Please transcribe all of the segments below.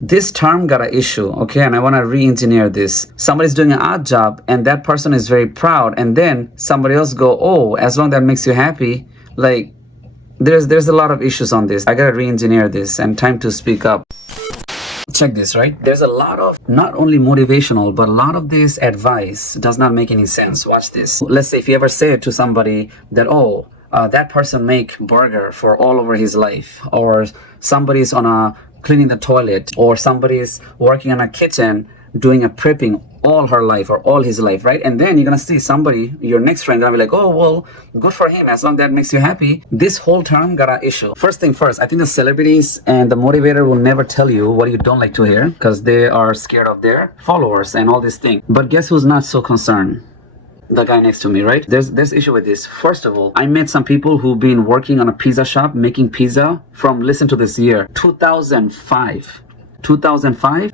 This term got an issue, okay, and I want to re-engineer this. Somebody's doing an odd job and that person is very proud, and then somebody else go, oh, as long as that makes you happy, like there's a lot of issues on this. I gotta re-engineer this, and time to speak up. Check this, right? There's a lot of not only motivational, but a lot of this advice does not make any sense. Watch this. Let's say if you ever say to somebody that, oh, that person make burger for all over his life, or somebody's on a cleaning the toilet, or somebody's working on a kitchen doing a prepping all her life or all his life, right? And then you're gonna see somebody, your next friend, gonna be like, oh, well, good for him, as long as that makes you happy. This whole term got an issue. First thing first, I think the celebrities and the motivator will never tell you what you don't like to hear, because they are scared of their followers and all these things. But guess who's not so concerned? The guy next to me, right? There's issue with this. First of all, I met some people who've been working on a pizza shop making pizza from, listen to this year, 2005.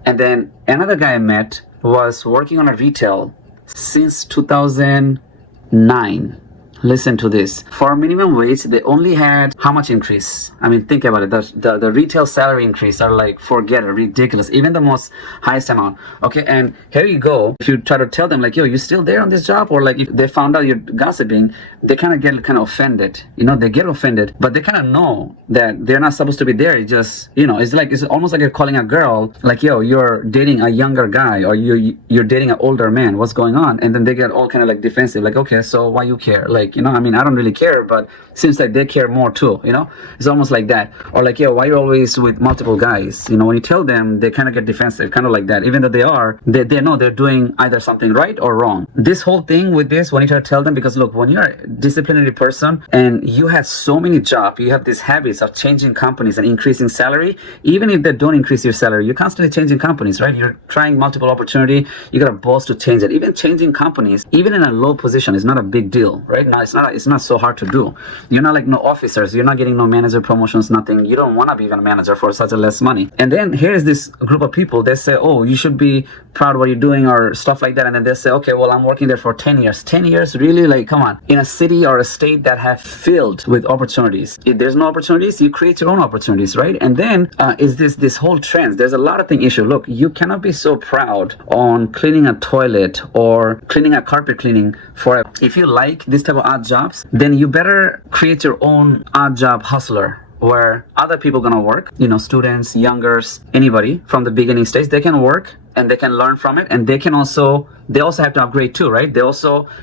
And then another guy I met was working on a retail since 2009. Listen to this. For minimum wage, they only had how much increase? I mean, think about it. The retail salary increase are like, forget it, ridiculous. Even the most highest amount. Okay, and here you go. If you try to tell them like, yo, you still there on this job? Or like if they found out you're gossiping, they kind of get kind of offended. You know, they get offended, but they kind of know that they're not supposed to be there. It just, you know, it's almost like you're calling a girl like, yo, you're dating a younger guy, or you're dating an older man. What's going on? And then they get all kind of like defensive. Like, okay, so why you care? Like, you know, I mean, I don't really care, but seems like they care more too, you know? It's almost like that. Or like, yeah, why you always with multiple guys? You know, when you tell them, they kind of get defensive, kind of like that. Even though they know they're doing either something right or wrong. This whole thing with this, when you try to tell them, because look, when you're a disciplinary person and you have so many jobs, you have these habits of changing companies and increasing salary, even if they don't increase your salary, you're constantly changing companies, right? You're trying multiple opportunity, you got a boss to change it. Even changing companies, even in a low position, is not a big deal, right? Now, it's not so hard to do. You're not like no officers, you're not getting no manager promotions, nothing. You don't want to be even a manager for such a less money. And then here's this group of people, they say, oh, you should be proud of what you're doing or stuff like that. And then they say, okay, well, I'm working there for 10 years. 10 years? Really? Like, come on. In a city or a state that have filled with opportunities. If there's no opportunities, you create your own opportunities, right? And then is this whole trend. There's a lot of thing issue. Look, you cannot be so proud on cleaning a toilet or cleaning a carpet cleaning forever. If you like this type of odd jobs, then you better create your own odd job hustler, where other people gonna work, you know, students, youngers, anybody from the beginning stage, they can work and they can learn from it, and they also have to upgrade too, right? You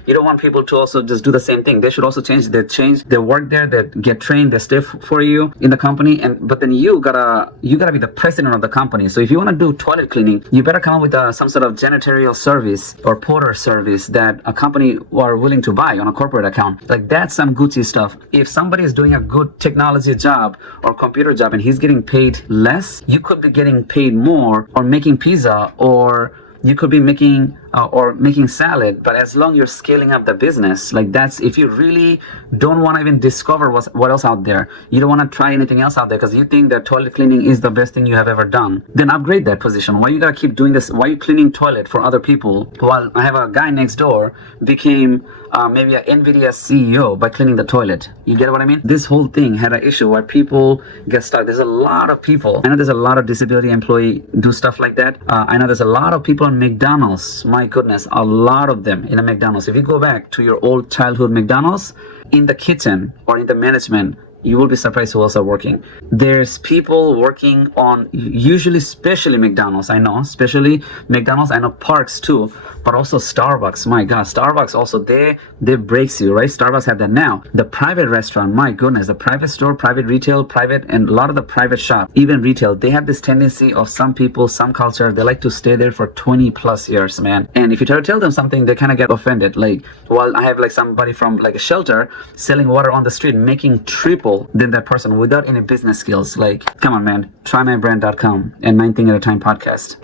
don't want people to also just do the same thing. They should also change, they work there, they get trained, they stay for you in the company, but then you gotta be the president of the company. So if you want to do toilet cleaning, you better come up with some sort of janitorial service or porter service that a company are willing to buy on a corporate account. Like, that's some Gucci stuff. If somebody is doing a good technology job or computer job and he's getting paid less, you could be getting paid more, or making pizza, or you could be making salad. But as long as you're scaling up the business, like, that's, if you really don't want to even discover what else out there, you don't want to try anything else out there because you think that toilet cleaning is the best thing you have ever done, then upgrade that position. Why you gotta keep doing this? Why you cleaning toilet for other people while I have a guy next door became maybe an NVIDIA CEO by cleaning the toilet? You get what I mean? This whole thing had an issue where people get stuck. There's a lot of people, I know there's a lot of disability employee do stuff like that. I know there's a lot of people in McDonald's. My goodness, a lot of them in a McDonald's. If you go back to your old childhood McDonald's, in the kitchen or in the management, you will be surprised who else are working. There's people working on, usually, especially McDonald's. I know, especially McDonald's. I know Parks too, but also Starbucks. My God, Starbucks also, they breaks you, right? Starbucks have that now. The private restaurant, my goodness, the private store, private retail, and a lot of the private shop, even retail, they have this tendency of some people, some culture, they like to stay there for 20 plus years, man. And if you try to tell them something, they kind of get offended. Like, well, I have like somebody from like a shelter selling water on the street, making triple than that person without any business skills. Like, come on, man. Trymybrand.com and 9 Thing at a Time podcast.